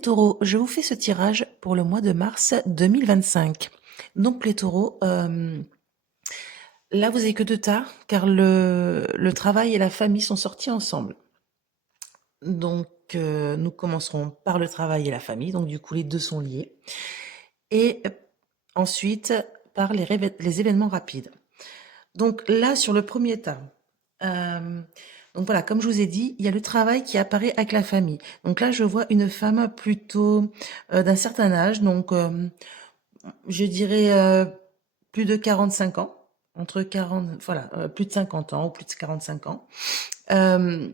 les taureaux, je vous fais ce tirage pour le mois de mars 2025. Donc les taureaux, là vous avez que de tard car le travail et la famille sont sortis ensemble. Donc nous commencerons par le travail et la famille, donc du coup les deux sont liés. Et ensuite par les événements rapides. Donc là sur le premier tas, donc voilà, comme je vous ai dit, il y a le travail qui apparaît avec la famille. Donc là, je vois une femme plutôt d'un certain âge, donc je dirais plus de 45 ans, entre 40, voilà, plus de 50 ans ou plus de 45 ans. Euh,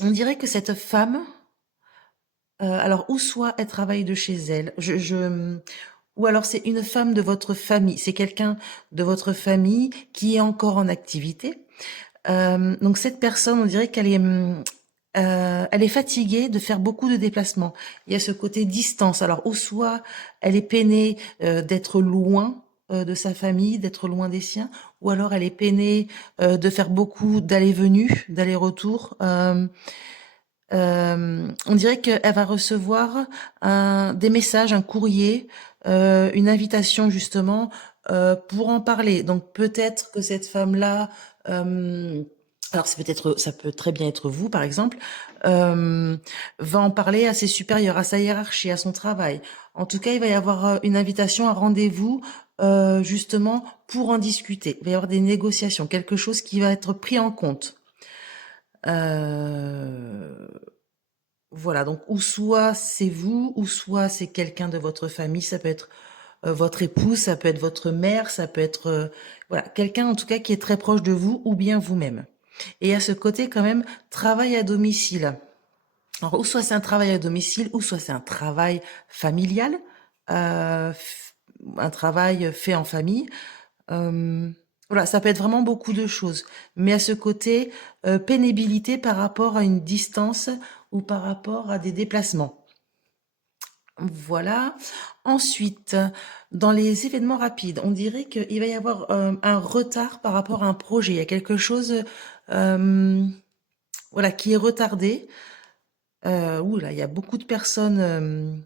on dirait que cette femme, alors ou soit elle travaille de chez elle, ou alors c'est une femme de votre famille, c'est quelqu'un de votre famille qui est encore en activité. Donc cette personne, on dirait qu'elle est, elle est fatiguée de faire beaucoup de déplacements. Il y a ce côté distance. Alors, ou soit elle est peinée d'être loin de sa famille, d'être loin des siens, ou alors elle est peinée de faire beaucoup d'allées-venues, d'allers-retours. On dirait qu'elle va recevoir des messages, un courrier, une invitation justement pour en parler. Donc peut-être que cette femme-là, alors c'est peut-être, ça peut très bien être vous par exemple, va en parler à ses supérieurs, à sa hiérarchie, à son travail. En tout cas, il va y avoir une invitation, un rendez-vous justement pour en discuter. Il va y avoir des négociations, quelque chose qui va être pris en compte. Euh, voilà, donc ou soit c'est vous, ou soit c'est quelqu'un de votre famille. Ça peut être votre épouse, ça peut être votre mère, ça peut être voilà, quelqu'un en tout cas qui est très proche de vous, ou bien vous-même. Et à ce côté quand même, travail à domicile. Alors, ou soit c'est un travail à domicile, ou soit c'est un travail familial, euh, un travail fait en famille. Euh, voilà, ça peut être vraiment beaucoup de choses. Mais à ce côté, pénibilité par rapport à une distance ou par rapport à des déplacements. Voilà. Ensuite, dans les événements rapides, on dirait qu'il va y avoir un retard par rapport à un projet. Il y a quelque chose voilà, qui est retardé. Ouh là, il y a beaucoup de personnes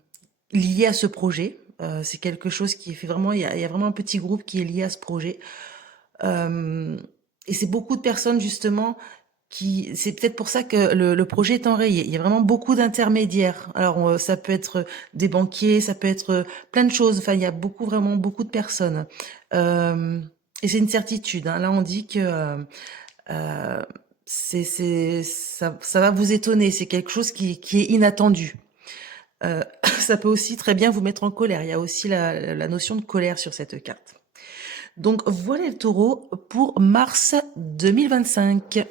liées à ce projet. C'est quelque chose qui fait vraiment, il y a vraiment un petit groupe qui est lié à ce projet. Euh, et c'est beaucoup de personnes justement c'est peut-être pour ça que le projet est enrayé. Il y a vraiment beaucoup d'intermédiaires. Alors ça peut être des banquiers, ça peut être plein de choses. Enfin, il y a beaucoup, vraiment beaucoup de personnes. Euh, et c'est une certitude, hein. Là, on dit que euh, ça va vous étonner. C'est quelque chose qui est inattendu. Euh, ça peut aussi très bien vous mettre en colère. Il y a aussi la notion de colère sur cette carte. Donc voilà le taureau pour mars 2025.